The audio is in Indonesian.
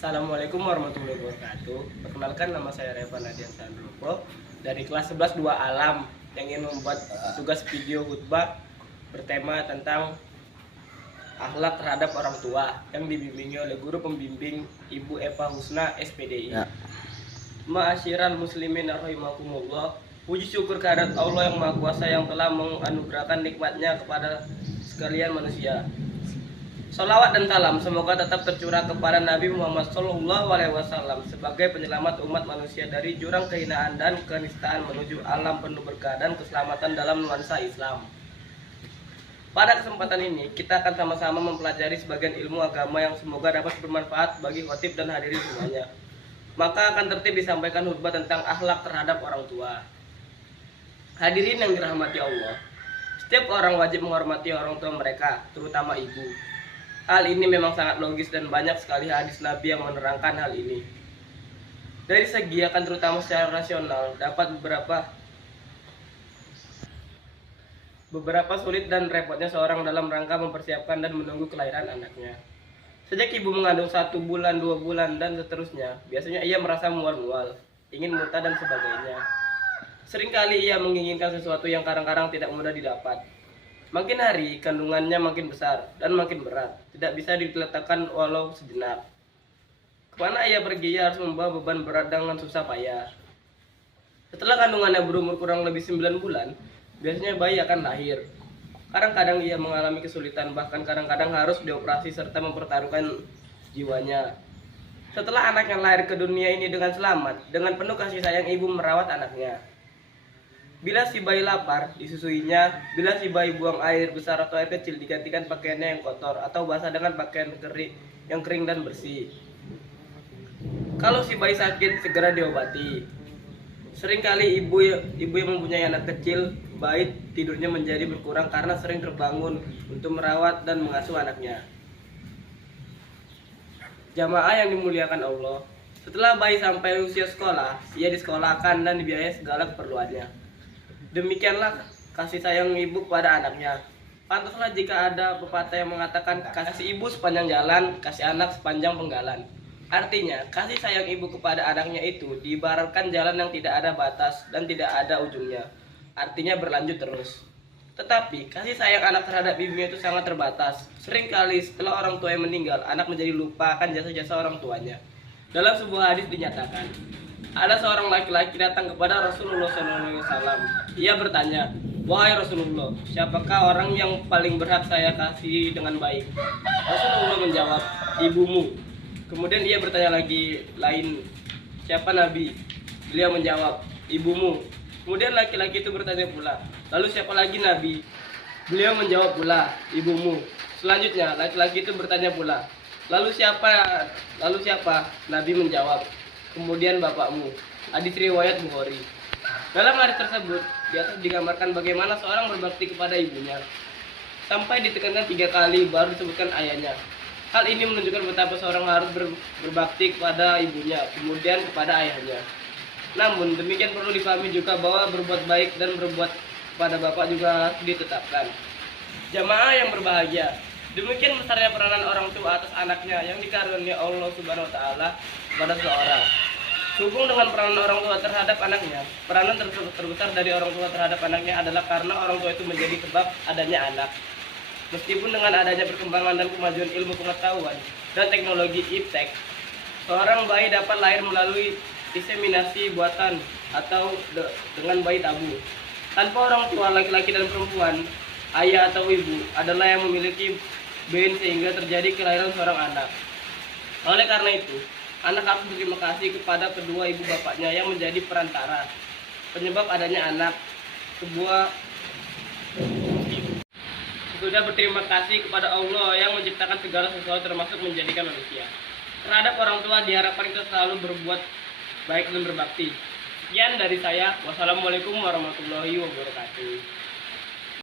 Assalamualaikum warahmatullahi wabarakatuh. Perkenalkan, nama saya Revan Adian Sandropo dari kelas 11 2 Alam yang ingin membuat tugas video khutbah bertema tentang akhlak terhadap orang tua yang dibimbingi oleh guru pembimbing Ibu Eva Husna SPDI. Ma'asyiral muslimin rahimakumullah. Puji syukur kehadirat Allah yang Maha Kuasa yang telah menganugerahkan nikmatnya kepada sekalian manusia. Salawat dan salam semoga tetap tercurah kepada Nabi Muhammad SAW sebagai penyelamat umat manusia dari jurang kehinaan dan kenistaan menuju alam penuh berkah dan keselamatan dalam nuansa Islam. Pada kesempatan ini kita akan sama-sama mempelajari sebagian ilmu agama yang semoga dapat bermanfaat bagi khotib dan hadirin semuanya. Maka akan tertib disampaikan khutbah tentang akhlak terhadap orang tua. Hadirin yang dirahmati Allah, setiap orang wajib menghormati orang tua mereka, terutama ibu. Hal ini memang sangat logis dan banyak sekali hadis Nabi yang menerangkan hal ini. Dari segi akan terutama secara rasional, dapat beberapa sulit dan repotnya seorang dalam rangka mempersiapkan dan menunggu kelahiran anaknya. Sejak ibu mengandung 1 bulan, 2 bulan, dan seterusnya, biasanya ia merasa mual-mual, ingin muntah dan sebagainya. Seringkali ia menginginkan sesuatu yang kadang-kadang tidak mudah didapat. Makin hari, kandungannya makin besar dan makin berat, tidak bisa diletakkan walau sejenak. Kemana ia pergi, ia harus membawa beban berat dengan susah payah. Setelah kandungannya berumur kurang lebih 9 bulan, biasanya bayi akan lahir. Kadang-kadang ia mengalami kesulitan, bahkan kadang-kadang harus dioperasi serta mempertaruhkan jiwanya. Setelah anaknya lahir ke dunia ini dengan selamat, dengan penuh kasih sayang ibu merawat anaknya. Bila si bayi lapar, disusuinya. Bila si bayi buang air besar atau air kecil, digantikan pakaiannya yang kotor atau basah dengan pakaian yang kering dan bersih. Kalau si bayi sakit, segera diobati. Seringkali ibu yang mempunyai anak kecil, bayi tidurnya menjadi berkurang karena sering terbangun untuk merawat dan mengasuh anaknya. Jamaah yang dimuliakan Allah, setelah bayi sampai usia sekolah, ia disekolahkan dan dibiayai segala keperluannya. Demikianlah kasih sayang ibu kepada anaknya. Pantaslah jika ada pepatah yang mengatakan kasih ibu sepanjang jalan, kasih anak sepanjang penggalan. Artinya, kasih sayang ibu kepada anaknya itu diibaratkan jalan yang tidak ada batas dan tidak ada ujungnya. Artinya berlanjut terus. Tetapi, kasih sayang anak terhadap ibunya itu sangat terbatas. Seringkali setelah orang tuanya meninggal, anak menjadi lupa akan jasa-jasa orang tuanya. Dalam sebuah hadis dinyatakan, ada seorang laki-laki datang kepada Rasulullah SAW. Ia bertanya, "Wahai Rasulullah, siapakah orang yang paling berhak saya kasih dengan baik?" Rasulullah menjawab, "Ibumu." Kemudian ia bertanya lagi lain, "Siapa Nabi?" Beliau menjawab, "Ibumu." Kemudian laki-laki itu bertanya pula, "Lalu siapa lagi Nabi?" Beliau menjawab pula, "Ibumu." Selanjutnya laki-laki itu bertanya pula, "Lalu siapa? Nabi menjawab, "Kemudian bapakmu." Hadis riwayat Bukhari. Dalam hadis tersebut, di atas digambarkan bagaimana seorang berbakti kepada ibunya. Sampai ditekankan 3 kali baru disebutkan ayahnya. Hal ini menunjukkan betapa seorang harus berbakti kepada ibunya, kemudian kepada ayahnya. Namun, demikian perlu dipahami juga bahwa berbuat baik dan berbuat kepada bapak juga harus ditetapkan. Jamaah yang berbahagia, demikian besarnya peranan orang tua atas anaknya yang dikaruniai Allah Subhanahu wa taala pada seseorang. Sehubung dengan peranan orang tua terhadap anaknya, peranan terbesar dari orang tua terhadap anaknya adalah karena orang tua itu menjadi sebab adanya anak. Meskipun dengan adanya perkembangan dan kemajuan ilmu pengetahuan dan teknologi iptek, seorang bayi dapat lahir melalui inseminasi buatan atau dengan bayi tabung. Tanpa orang tua laki-laki dan perempuan, ayah atau ibu adalah yang memiliki gen sehingga terjadi kelahiran seorang anak. Oleh karena itu, anak harus berterima kasih kepada kedua ibu bapaknya yang menjadi perantara penyebab adanya anak. Sudah berterima kasih kepada Allah yang menciptakan segala sesuatu termasuk menjadikan manusia. Terhadap orang tua diharapkan kita selalu berbuat baik dan berbakti. Sekian dari saya. Wassalamualaikum warahmatullahi wabarakatuh.